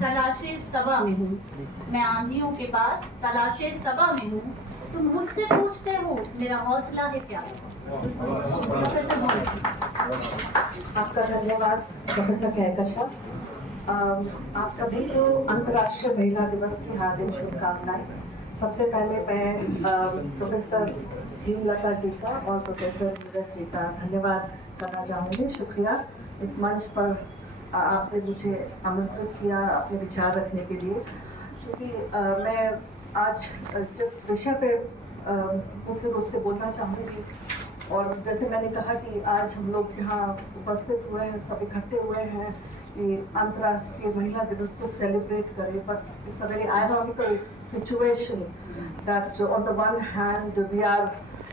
तलाशे सबा में हूँ, मैं आंधियों के पास तलाशे सबा में हूँ, तुम मुझसे पूछते हो मेरा हौसला है क्या। प्रोफेसर मोहन। आपका धन्यवाद प्रोफेसर कहकशा। आप सभी को अंतर्राष्ट्रीय महिला दिवस की हार्दिक शुभकामनाएं। सबसे पहले मैं प्रोफेसर हेमलता जी का और प्रोफेसर नीरज जी का धन्यवाद करना चाहूँगी। शुक्रिया इस मंच पर आपने मुझे आमंत्रित किया अपने विचार रखने के लिए। क्योंकि मैं आज जिस विषय पे मुख्य रूप से बोलना चाहूँगी, और जैसे मैंने कहा कि आज हम लोग यहाँ उपस्थित हुए हैं, सब इकट्ठे हुए हैं कि अंतर्राष्ट्रीय महिला दिवस को सेलिब्रेट करें, but it's a very ironical situation that on the one hand we are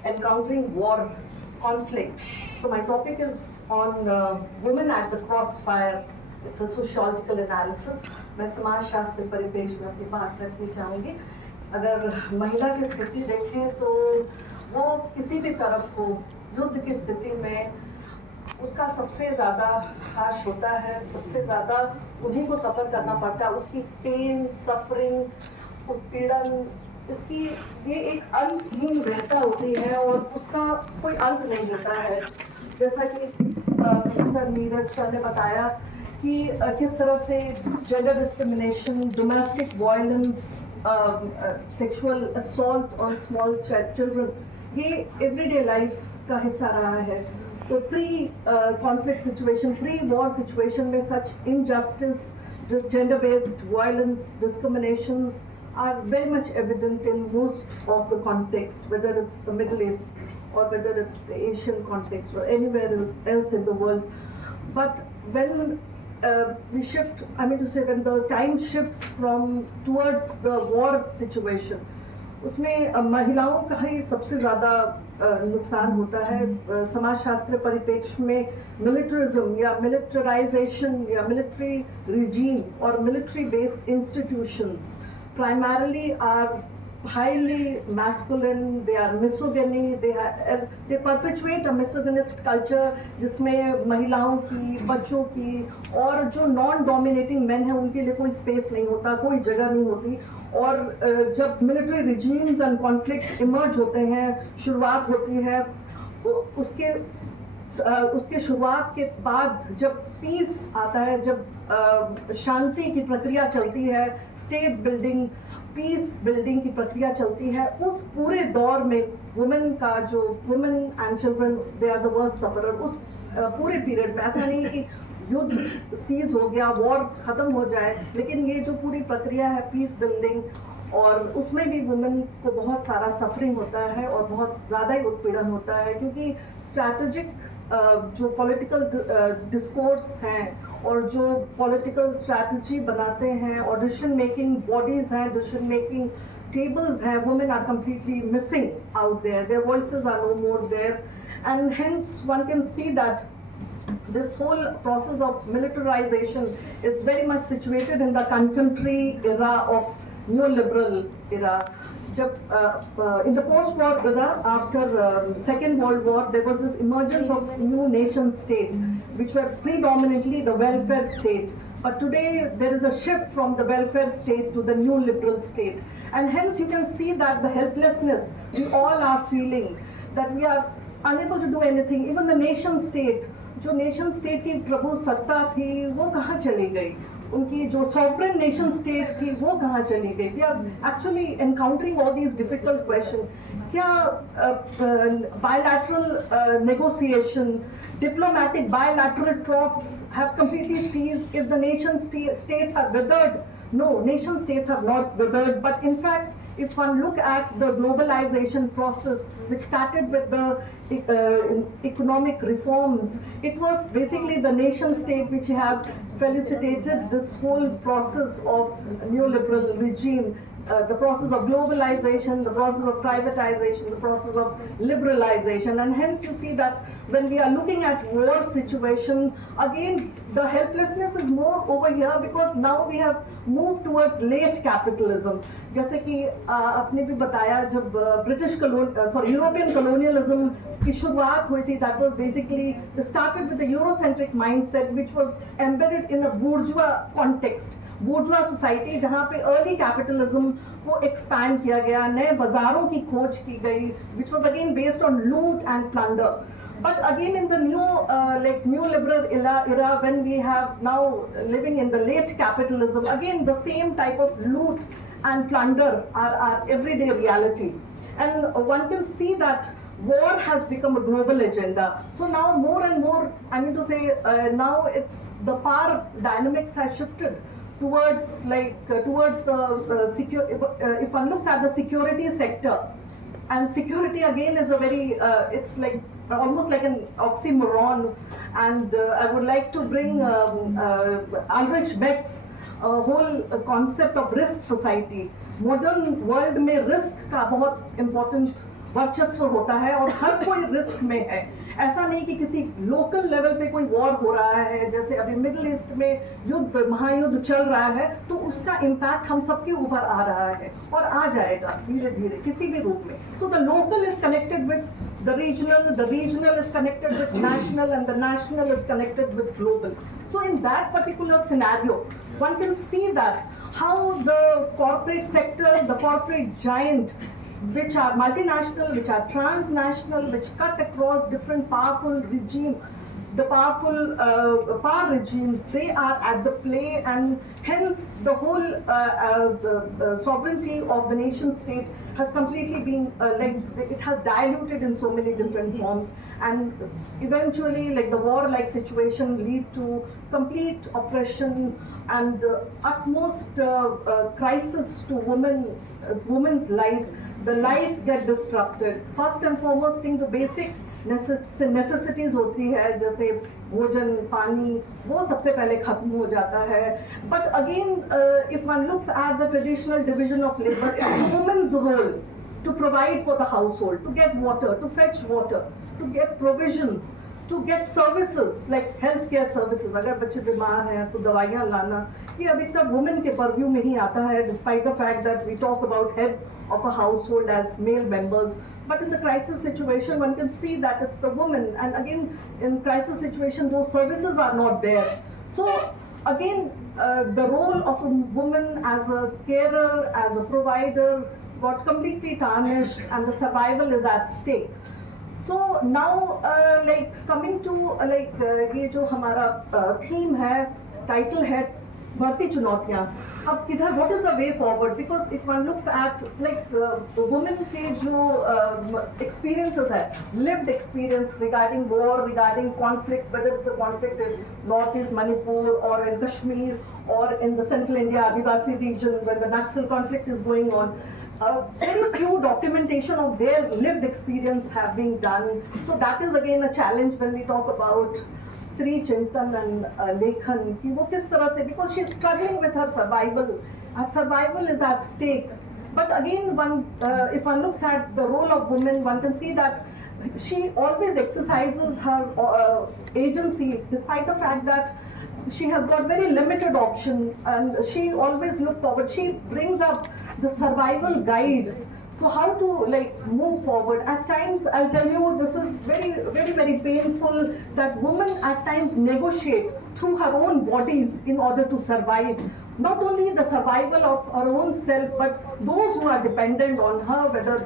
encountering war, conflict. So my topic is on women at the crossfire. It's a sociological analysis. मैं समाज शास्त्र परिपेक्ष में अपनी बात रखनी चाहूँगी। अगर महिला की स्थिति देखें तो वो किसी भी तरफ हो, युद्ध की स्थिति में उसका सबसे ज़्यादा खास होता है, सबसे ज़्यादा उन्हीं को सफ़र करना पड़ता है। उसकी पेन, सफरिंग, उत्पीड़न, इसकी ये एक अंतहीन रहता होती है और उसका कोई अंत नहीं होता है। जैसा कि प्रोफेसर नीरज सर ने बताया कि किस तरह से gender discrimination, domestic violence, sexual assault on small children, ये एवरीडे लाइफ का हिस्सा रहा है। तो pre conflict situation, pre war situation में such injustice, gender based violence, discriminations are very much evident in most of the context, whether it's the Middle East or whether it's the Asian context or anywhere else in the world. But when we shift, I mean to say, when the time shifts from towards the war situation, उसमें महिलाओं का ही सबसे ज़्यादा नुकसान होता है। समाजशास्त्र परिप्रेक्ष्य में मिलिटरिज्म या मिलिटराइजेशन या मिलिट्री रिजीम और military based institutions primarily are highly masculine, they are misogyny, they perpetuate a misogynist culture जिसमें महिलाओं की, बच्चों की और जो नॉन डोमिनेटिंग मैन हैं उनके लिए कोई स्पेस नहीं होता, कोई जगह नहीं होती। और जब military regimes and conflict emerge होते हैं, शुरुआत होती है, उसके शुरुआत के बाद जब पीस आता है, जब शांति की प्रक्रिया चलती है, स्टेट बिल्डिंग, पीस बिल्डिंग की प्रक्रिया चलती है, उस पूरे दौर में वुमेन का जो women and children they are the worst sufferer. उस पूरे पीरियड में ऐसा नहीं कि युद्ध सीज हो गया, वॉर खत्म हो जाए, लेकिन ये जो पूरी प्रक्रिया है पीस बिल्डिंग, और उसमें भी वुमेन को बहुत सारा सफरिंग होता है और बहुत ज़्यादा ही उत्पीड़न होता है। क्योंकि स्ट्रैटेजिक जो पॉलिटिकल डिस्कोर्स हैं और जो पॉलिटिकल स्ट्रैटेजी बनाते हैं और डिसीजन मेकिंग बॉडीज हैं, डिसीजन मेकिंग tables हैं, women are completely missing out there. Their voices are no more there, and hence one can see that this whole process of militarization is very much situated in the contemporary era of neoliberal era. In the post-war era, after Second World War, there was this emergence of new nation state, which were predominantly the welfare state. But today, there is a shift from the welfare state to the new liberal state. And hence, you can see that the helplessness we all are feeling, that we are unable to do anything. Even the nation state, जो nation state की प्रभु सत्ता थी, वो कहाँ चली गई? उनकी जो sovereign nation state थी, वो कहाँ चली गई? We are actually encountering all these difficult questions. क्या bilateral negotiation, diplomatic bilateral talks have completely ceased if the nation states are withered? No, nation states have not withered, but in fact, if one look at the globalization process, which started with the economic reforms, it was basically the nation state which have felicitated this whole process of neoliberal regime, the process of globalization, the process of privatization, the process of liberalization, and hence you see that when we are looking at war situation, again the helplessness is more over here because now we have moved towards late capitalism. जैसे कि आपने भी बताया जब British European colonialism की शुरुआत हुई थी, that was basically started with the Eurocentric mindset which was embedded in a bourgeois context, bourgeois society जहाँ पे early capitalism को expand किया गया, नए बाजारों की खोज की गई, which was again based on loot and plunder. But again in the new neoliberal era when we have now living in the late capitalism, again the same type of loot and plunder are everyday reality. And one can see that war has become a global agenda. So now more and more, I mean to say, now it's the power dynamics has shifted towards the secure. If one looks at the security sector, and security again is a very, it's like almost like an oxymoron. And I would like to bring Ulrich Beck's whole concept of risk society. Modern world में risk का बहुत important वर्चस्व होता है और हर कोई risk में है. ऐसा नहीं कि किसी लोकल लेवल पे कोई वॉर हो रहा है, जैसे अभी मिडिल ईस्ट में युद्ध महायुद्ध चल रहा है, तो उसका इम्पैक्ट हम सबके ऊपर आ रहा है और आ जाएगा धीरे धीरे किसी भी रूप में. So the local is connected with the regional is connected with national, and the national is connected with global. So in that particular scenario, one can see that how the corporate sector, the corporate giant, which are multinational, which are transnational, which cut across different powerful regime, the powerful power regimes, they are at the play, and hence the whole the sovereignty of the nation state has completely been it has diluted in so many different forms, and eventually the war-like situation lead to complete oppression and utmost crisis to women's life. The life get disrupted. First and foremost thing, the basic necessities होती है, जैसे भोजन पानी, वो सबसे पहले खत्म हो जाता है. But again if one looks at the traditional division of labor, it's women's role to provide for the household, to get water, to fetch water, to get provisions, to get services like healthcare services. अगर बच्चे बीमार हैं तो दवाइयाँ लाना, ये अधिकतर women के purview में ही आता है, despite the fact that we talk about head of a household as male members. But in the crisis situation, one can see that it's the woman, and again in crisis situation those services are not there. So again the role of a woman as a carer, as a provider got completely tarnished, and the survival is at stake. So now coming to ये जो हमारा theme है, title है बढ़ती चुनौतियाँ. अब किधर, what is the way forward? Because if one looks at women के जो experiences है, lived experience regarding war, regarding conflict, whether it's the conflict in Northeast Manipur or in Kashmir or in the Central India Adivasi region when the Naxal conflict is going on, very few documentation of their lived experience have been done. So that is again a challenge when we talk about स्त्री चिंतन and लेखन कि वो किस तरह से, because she is struggling with her survival is at stake. But again if one looks at the role of women, one can see that she always exercises her agency despite the fact that she has got very limited option, and she always look forward. She brings up the survival guides. So how to move forward? At times, I'll tell you, this is very, very, very painful that women at times negotiate through her own bodies in order to survive. Not only the survival of her own self, but those who are dependent on her, whether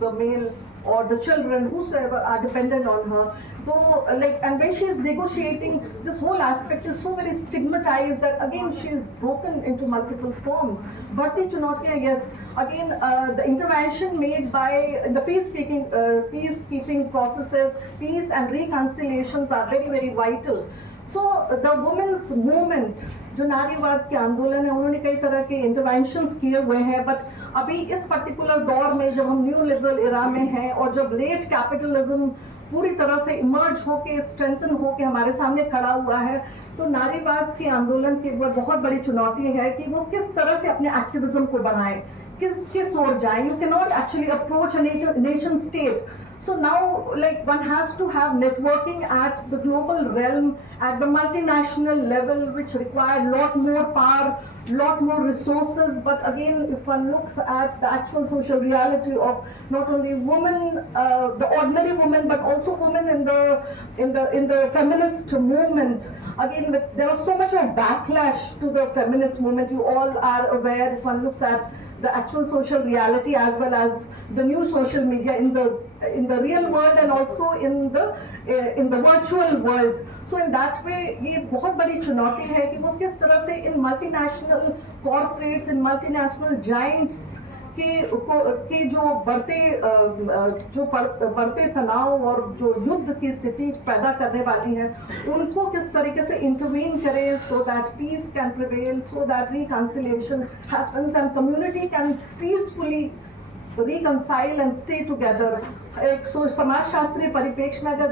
the male or the children, whosoever are dependent on her. So and when she is negotiating, this whole aspect is so very stigmatized that again she is broken into multiple forms. बढ़ती चुनौतियाँ, yes, again the intervention made by the peacekeeping processes, peace and reconciliations are very, very vital. So the women's movement, जो नारीवाद के आंदोलन है, उन्होंने कई तरह के इंटरवेंशंस किए हुए हैं. बट अभी इस पर्टिकुलर दौर में जब हम न्यू लिबरल इरा में हैं और जब लेट कैपिटलिज्म पूरी तरह से इमर्ज होके, स्ट्रेंथन होके हमारे सामने खड़ा हुआ है, तो नारीवाद के आंदोलन की बहुत बड़ी चुनौती है कि वो किस तरह से अपने एक्टिविज्म को बढ़ाएं, किस ओर जाएं. You can not actually approach a nation state So now, like, one has to have networking at the global realm, at the multinational level, which require a lot more power, lot more resources. But again, if one looks at the actual social reality of not only women, the ordinary women, but also women in the feminist movement, again, there was so much of backlash to the feminist movement. You all are aware, if one looks at the actual social reality as well as the new social media in the real world and also in the virtual world. So in that way ये बहुत बड़ी चुनौती है कि वो किस तरह से इन मल्टीनेशनल कॉर्पोरेट्स, इन मल्टीनेशनल जायंट्स के जो बढ़ते तनाव और जो युद्ध की स्थिति पैदा करने वाली है, उनको किस तरीके से इंटरवीन करें so that peace can prevail, so that reconciliation happens and community can peacefully reconcile and stay together. एक समाज शास्त्रीय परिप्रेक्ष्य में अगर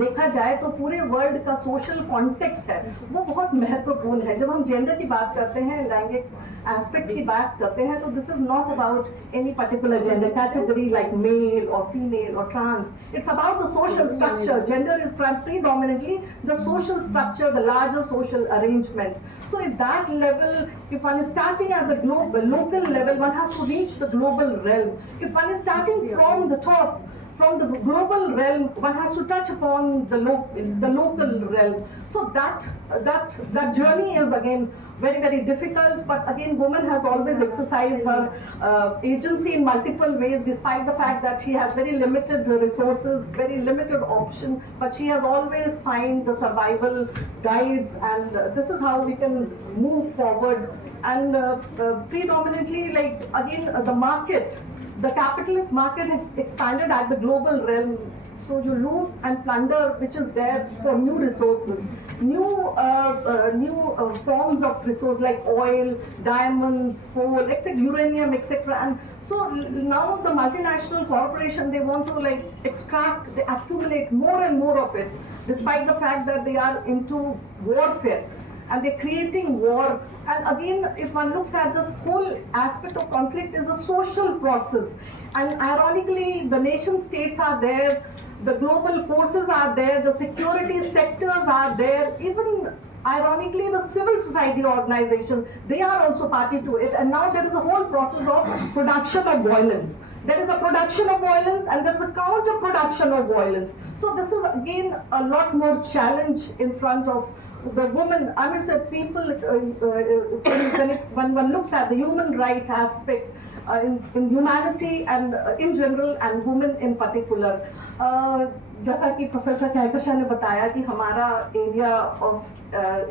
देखा जाए तो पूरे वर्ल्ड का सोशल कॉन्टेक्स्ट है वो बहुत महत्वपूर्ण है. जब हम जेंडर की बात करते हैं, लैंगिक एस्पेक्ट की बात करते हैं, तो this is not about any particular gender category like male और फीमेल और trans. It's about the social structure. Gender is predominantly the social structure, the larger social arrangement. So at that level, if one is starting at the local level, one has to reach the global realm. If one is starting from the top, from the global realm, one has to touch upon the local realm. So that journey is again very, very difficult, but again, woman has always exercised her agency in multiple ways, despite the fact that she has very limited resources, very limited option, but she has always find the survival guides, and this is how we can move forward. And predominantly, like, again, the market, the capitalist market has expanded at the global realm. So you loot and plunder, which is there for new resources, new forms of resource like oil, diamonds, coal, etc., uranium, etc. And so now the multinational corporation, they want to like extract, they accumulate more and more of it, despite the fact that they are into warfare. And they're creating war. And again, if one looks at this whole aspect of conflict is a social process. And ironically, the nation states are there, the global forces are there, the security sectors are there, even ironically the civil society organization, they are also party to it. And now there is a whole process of production of violence. There is a production of violence and there is a counter production of violence. So this is again a lot more challenge in front of the woman. I mean, so people, when one looks at the human right aspect in humanity and in general and women in particular, जैसा कि professor Kahkashan ने बताया कि हमारा area of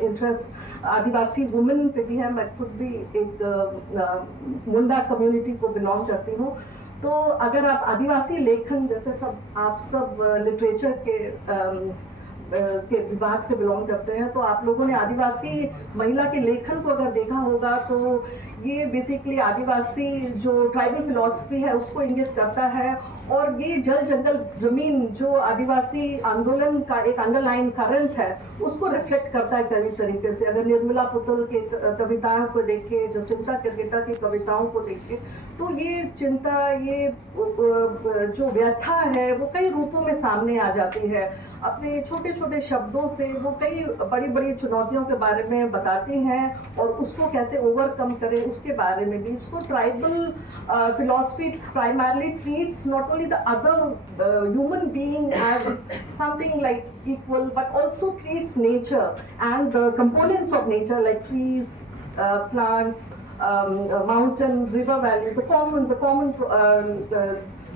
interest Adivasi women पे भी है. मैं खुद भी एक मुंडा कम्युनिटी को बिलोंग करती हूँ. तो अगर आप आदिवासी लेखन जैसे आप सब लिटरेचर के विभाग से बिलोंग करते हैं, तो आप लोगों ने आदिवासी महिला के लेखन को अगर देखा होगा तो ये बेसिकली आदिवासी जो ट्राइबल फिलॉसफी है उसको इंगित करता है. और ये जल जंगल जमीन जो आदिवासी आंदोलन का एक अंडरलाइन करंट है उसको रिफ्लेक्ट करता है कई तरीके से. अगर निर्मला पुतुल के कविताओं को देखें, जसिंता केरकेटा की कविताओं को देखें, तो ये चिंता, ये जो व्यथा है वो कई रूपों में सामने आ जाती है. अपने छोटे छोटे शब्दों से वो कई बड़ी बड़ी चुनौतियों के बारे में बताती हैं और उसको कैसे ओवरकम करें उसके बारे में भी. So tribal philosophy primarily treats not only the other human being as something like equal, but also treats nature and the components of nature like trees, plants, mountains, river valleys,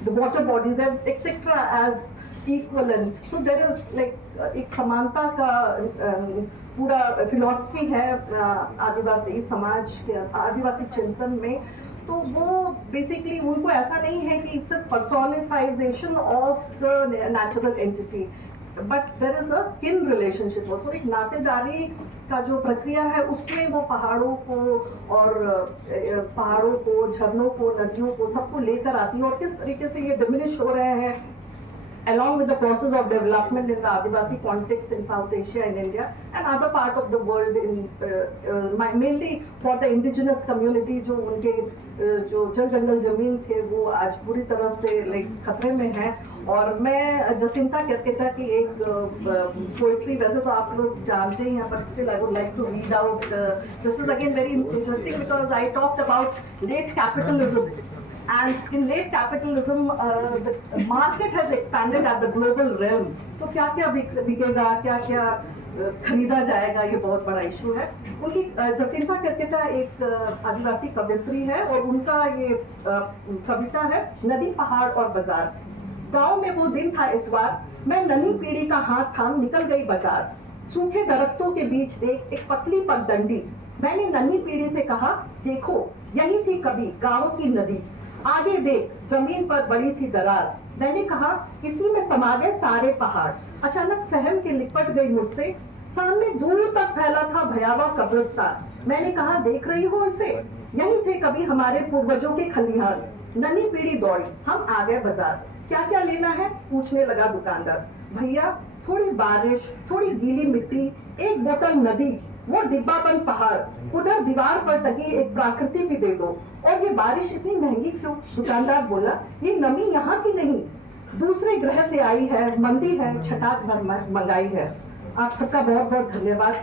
the water bodies, etc. as equivalent. So there is like एक समानता का पूरा philosophy है आदिवासी समाज के, आदिवासी चिंतन में. तो वो बेसिकली उनको ऐसा नहीं है कि it's a personification of the natural entity, but there is a kin relationship also. एक नातेदारी का जो प्रक्रिया है उसमें वो पहाड़ों को, झरनों को, नदियों को, सबको लेकर आती है. और किस तरीके से ये डिमिनिश हो रहे हैं along with the process of development in the Adivasi context in South Asia and India and other part of the world, in mainly for the indigenous community, जो उनके जो जल जंगल जमीन थे वो आज पूरी तरह से like खतरे में हैं. और मैं जसिंता केरकेटा की एक पोइट्री, वैसे तो आप लोग जानते ही हैं, but still I would like to read out. This is again very interesting because I talked about late capitalism. And in late capitalism, the market has expanded at the global realm. तो क्या क्या बिकेगा, क्या क्या खरीदा जाएगा, ये बहुत बड़ा इशू है। उनकी जसिंता केरकेटा एक आदिवासी कवयित्री है और उनका ये कविता है नदी पहाड़ और बाजार। गांव में वो दिन था इतवार, मैं नन्ही पीढ़ी का हाथ थाम निकल गई बाजार। सूखे दरख्तों के बीच देख एक पतली पगडंडी, मैंने नन्ही पीढ़ी से कहा देखो यही थी कभी गाँव की नदी, आगे देख जमीन पर बड़ी सी दरार, मैंने कहा इसी में समा गए सारे पहाड़। अचानक सहम के लिपट गई मुझसे, सामने दूर तक फैला था भयावह कब्रिस्तान, मैंने कहा देख रही हो इसे, यही थे कभी हमारे पूर्वजों के खलिहान। नन्ही पीढ़ी दौड़ी, हम आ गए बाजार, क्या क्या लेना है पूछने लगा दुकानदार। भैया थोड़ी बारिश, थोड़ी गीली मिट्टी, एक बोतल नदी, वो डिब्बाबंद पहाड़, उधर दीवार पर टंगी एक प्राकृति भी दे दो। और ये बारिश इतनी महंगी क्यों? दुकानदार बोला ये नमी यहाँ की नहीं, दूसरे ग्रह से आई है, मंदी है, छटाक भर मंगाई है। आप सबका बहुत बहुत धन्यवाद।